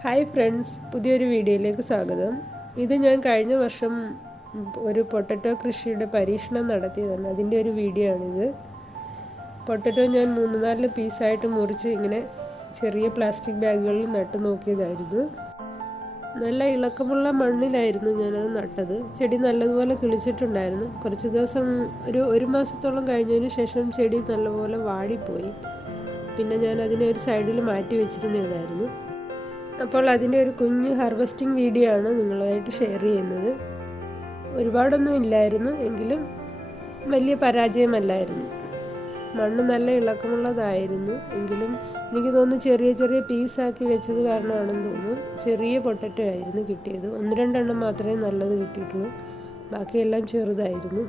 Hi friends, പുതിയൊരു വീഡിയോയിലേക്ക് സ്വാഗതം. ഇത് ഞാൻ കഴിഞ്ഞ വർഷം ഒരു പൊട്ടറ്റോ കൃഷിയുടെ പരീക്ഷണം നടത്തിയതാണ്. അതിൻ്റെ ഒരു വീഡിയോ ആണിത്. പൊട്ടറ്റോ ഞാൻ 3-4 പീസായിട്ട് മുറിച്ച് ഇങ്ങനെ ചെറിയ പ്ലാസ്റ്റിക് ബാഗുകളിൽ നട്ട് നോക്കിയതായിരുന്നു. നല്ല ഇളക്കമുള്ള മണ്ണിലായിരുന്നു ഞാനത് നട്ടത്. ചെടി നല്ലതുപോലെ കിളിച്ചിട്ടുണ്ടായിരുന്നു. കുറച്ച് ദിവസം ഒരു മാസത്തോളം കഴിഞ്ഞതിന് ശേഷം ചെടി നല്ലപോലെ വാടിപ്പോയി. പിന്നെ ഞാൻ അതിനെ ഒരു സൈഡിൽ മാറ്റി വെച്ചിരുന്നതായിരുന്നു. അപ്പോൾ അതിൻ്റെ ഒരു കുഞ്ഞു ഹാർവെസ്റ്റിംഗ് വീഡിയോ ആണ് നിങ്ങളുമായിട്ട് ഷെയർ ചെയ്യുന്നത്. ഒരുപാടൊന്നും ഇല്ലായിരുന്നു, എങ്കിലും വലിയ പരാജയമല്ലായിരുന്നു. മണ്ണ് നല്ല ഇളക്കമുള്ളതായിരുന്നു. എങ്കിലും എനിക്ക് തോന്നുന്നു ചെറിയ ചെറിയ പീസാക്കി വെച്ചത് കാരണമാണെന്ന് തോന്നുന്നു. ചെറിയ പൊട്ടറ്റോ ആയിരുന്നു കിട്ടിയത്. 1-2 എണ്ണം മാത്രമേ നല്ലത് കിട്ടിയിട്ടുള്ളൂ. ബാക്കിയെല്ലാം ചെറുതായിരുന്നു.